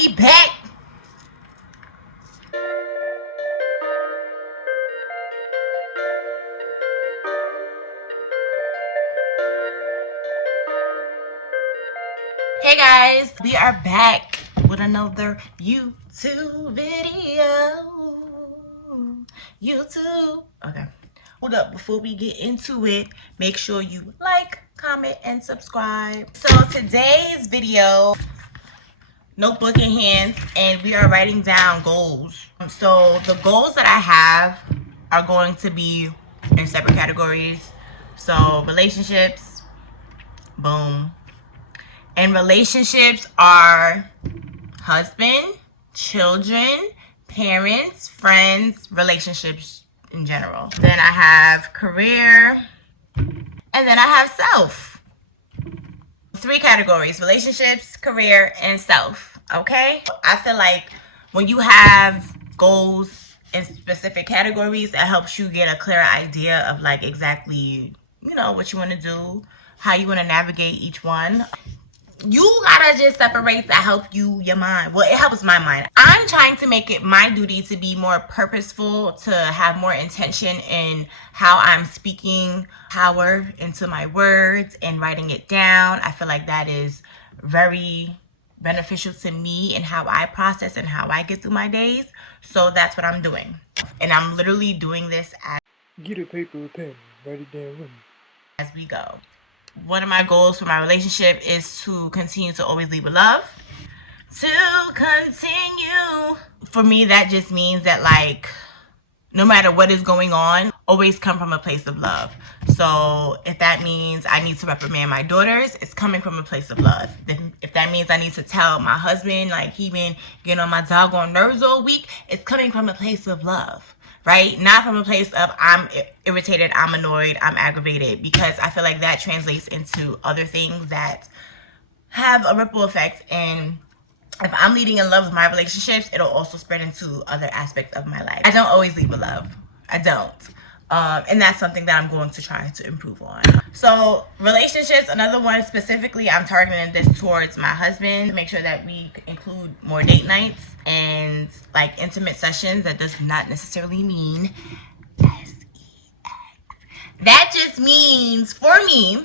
we back. Hey guys, we are back with another YouTube video. Okay, hold up, before we get into it, make sure you like, comment, and subscribe. So today's video, notebook in hand, and we are writing down goals. So the goals that I have are going to be in separate categories. So relationships, boom. And relationships are husband, children, parents, friends, relationships in general. Then I have career, and then I have self. 3 categories: relationships, career, and self. Okay? I feel like when you have goals in specific categories, it helps you get a clear idea of like exactly, you know, what you want to do, how you want to navigate each one. You gotta just separate to help you, your mind. Well, it helps my mind. I'm trying to make it my duty to be more purposeful, to have more intention in how I'm speaking power into my words and writing it down. I feel like that is very beneficial to me and how I process and how I get through my days. So that's what I'm doing. And I'm literally doing this as Get a paper and pen, write it down with me. As we go. One of my goals for my relationship is to continue to always lead with love. To continue. For me, that just means that, like, no matter what is going on, always come from a place of love. So if that means I need to reprimand my daughters, it's coming from a place of love. If that means I need to tell my husband, like, he been getting on my doggone nerves all week, it's coming from a place of love. Right? Not from a place of I'm irritated, I'm annoyed, I'm aggravated, because I feel like that translates into other things that have a ripple effect. And if I'm leading in love with my relationships, it'll also spread into other aspects of my life. I don't always lead with love. I don't. And that's something that I'm going to try to improve on. So relationships, another one specifically, I'm targeting this towards my husband, to make sure that we include more date nights and like intimate sessions. That does not necessarily mean sex. That just means, for me,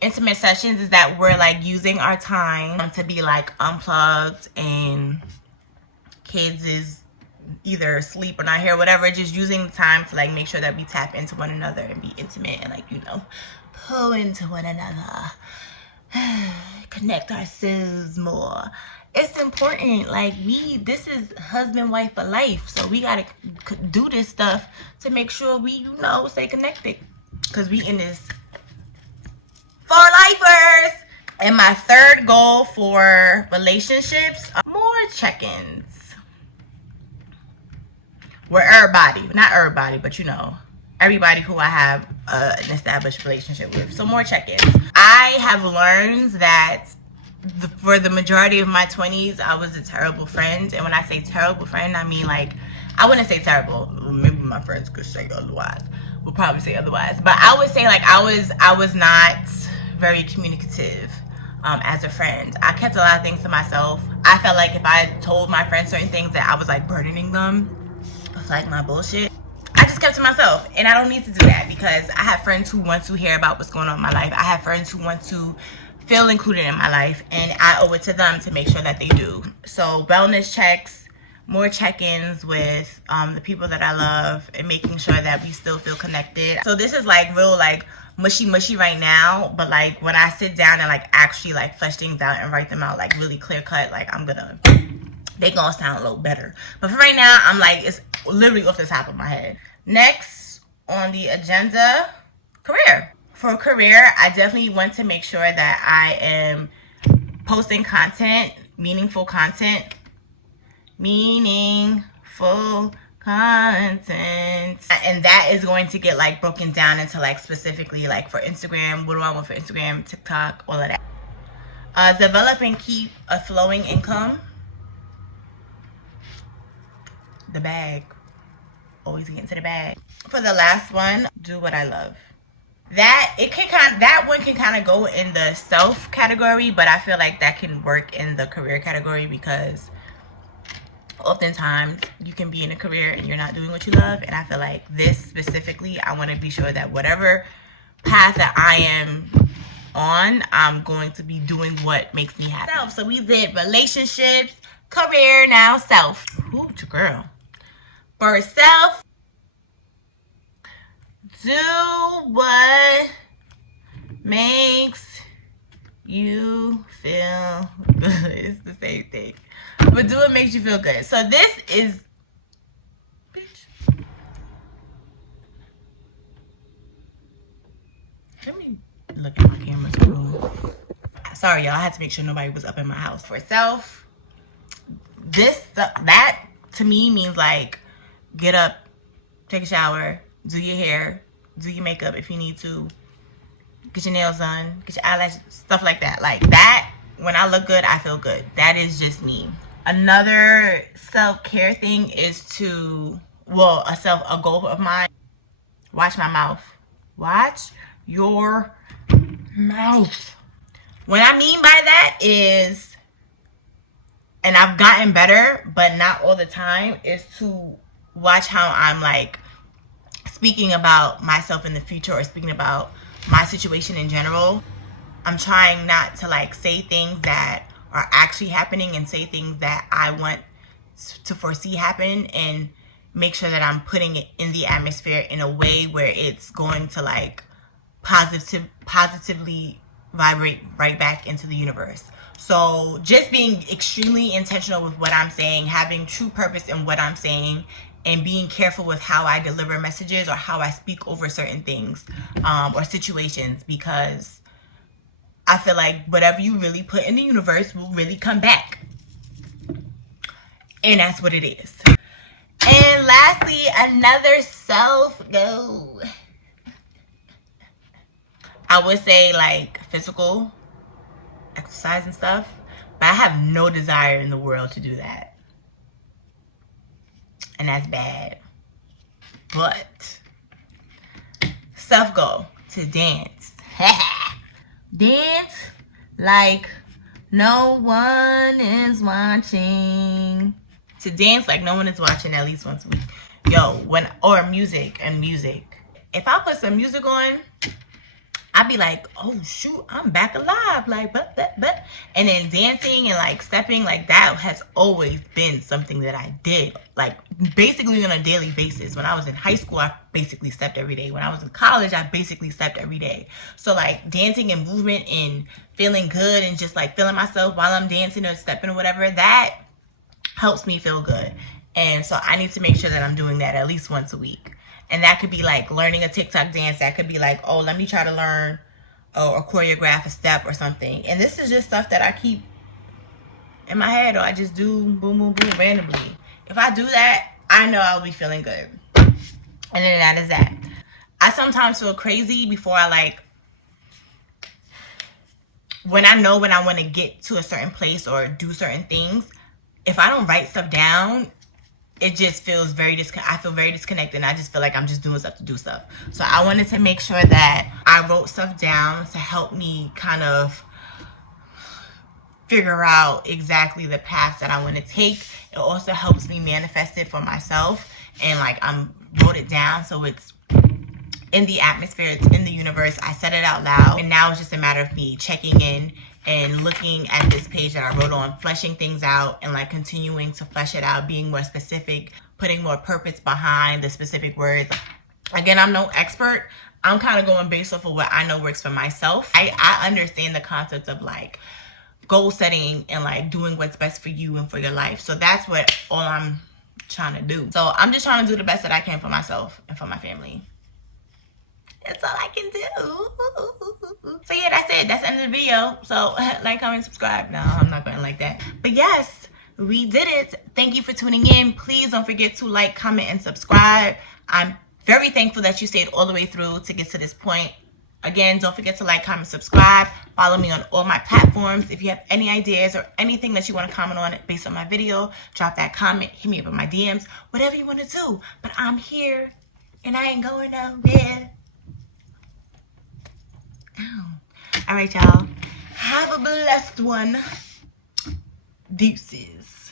intimate sessions is that we're like using our time to be like unplugged, and kids is either asleep or not here, whatever. Just using the time to like make sure that we tap into one another and be intimate and, like, you know, pull into one another, connect our souls more. It's important. Like, this is husband wife for life, so we gotta do this stuff to make sure we, you know, stay connected, because we in this for lifers. And my third goal for relationships, more check-ins. Where everybody, not everybody, but you know, everybody who I have an established relationship with. So more check-ins. I have learned that for the majority of my 20s, I was a terrible friend. And when I say terrible friend, I mean, like, I wouldn't say terrible. Maybe my friends could say otherwise. Will probably say otherwise. But I would say, like, I was not very communicative as a friend. I kept a lot of things to myself. I felt like if I told my friends certain things, that I was like burdening them with like my bullshit. I just kept to myself, and I don't need to do that, because I have friends who want to hear about what's going on in my life. I have friends who want to feel included in my life, and I owe it to them to make sure that they do. So wellness checks, more check-ins with the people that I love, and making sure that we still feel connected. So this is like real like mushy right now, but like when I sit down and like actually like flesh things out and write them out like really clear cut, like they gonna sound a little better. But for right now, I'm like, it's literally off the top of my head. Next on the agenda, career. For career, I definitely want to make sure that I am posting content, meaningful content, and that is going to get like broken down into like specifically like for Instagram, what do I want for Instagram, TikTok, all of that. Develop and keep a flowing income. The bag. Always get into the bag. For the last one, do what I love. That one can kind of go in the self category, but I feel like that can work in the career category, because oftentimes you can be in a career and you're not doing what you love, and I feel like this specifically, I want to be sure that whatever path that I am on, I'm going to be doing what makes me happy. So we did relationships, career, now self. Ooh, girl. For self, do what makes you feel good. It's the same thing, but do what makes you feel good. So this is, bitch, let me look at my camera screen. Sorry, y'all, I had to make sure nobody was up in my house. For self, that to me means like get up, take a shower, do your hair, do your makeup if you need to, get your nails done, get your eyelashes, stuff like that. Like that, when I look good, I feel good. That is just me. Another self-care thing is to, well, a goal of mine, watch my mouth. Watch your mouth. What I mean by that is, and I've gotten better, but not all the time, is to watch how I'm like speaking about myself in the future or speaking about my situation in general. I'm trying not to like say things that are actually happening and say things that I want to foresee happen, and make sure that I'm putting it in the atmosphere in a way where it's going to like positively vibrate right back into the universe. So just being extremely intentional with what I'm saying, having true purpose in what I'm saying, and being careful with how I deliver messages or how I speak over certain things or situations, because I feel like whatever you really put in the universe will really come back. And that's what it is. And lastly, another self goal, I would say like physical exercise and stuff, but I have no desire in the world to do that, and that's bad. But self goal, to dance. Dance like no one is watching. To dance like no one is watching at least once a week. Yo, or music. If I put some music on, I'd be like, oh shoot, I'm back alive. Like, but. And then dancing and like stepping, like that has always been something that I did, like basically on a daily basis. When I was in high school, I basically stepped every day. When I was in college, I basically stepped every day. So like dancing and movement and feeling good and just like feeling myself while I'm dancing or stepping or whatever, that helps me feel good. And so I need to make sure that I'm doing that at least once a week. And that could be like learning a TikTok dance. That could be like, oh, let me try to learn or choreograph a step or something. And this is just stuff that I keep in my head, or I just do boom, boom, boom randomly. If I do that, I know I'll be feeling good. And then that is that. I sometimes feel crazy before I like, when I know when I want to get to a certain place or do certain things, if I don't write stuff down, it just feels I feel very disconnected, and I just feel like I'm just doing stuff to do stuff. So I wanted to make sure that I wrote stuff down to help me kind of figure out exactly the path that I want to take. It also helps me manifest it for myself, and like wrote it down so it's in the atmosphere, it's in the universe. I said it out loud, and now it's just a matter of me checking in and looking at this page that I wrote on, fleshing things out, and like continuing to flesh it out, being more specific, putting more purpose behind the specific words. Again, I'm no expert. I'm kind of going based off of what I know works for myself. I understand the concept of like goal setting and like doing what's best for you and for your life. So that's what all I'm trying to do. So I'm just trying to do the best that I can for myself and for my family. That's all I can do. So yeah, that's it. That's the end of the video. So like, comment, subscribe. No, I'm not going like that. But yes, we did it. Thank you for tuning in. Please don't forget to like, comment, and subscribe. I'm very thankful that you stayed all the way through to get to this point. Again, don't forget to like, comment, subscribe. Follow me on all my platforms. If you have any ideas or anything that you want to comment on based on my video, drop that comment. Hit me up in my DMs. Whatever you want to do. But I'm here, and I ain't going nowhere. Ow. All right, y'all. Have a blessed one. Deuces.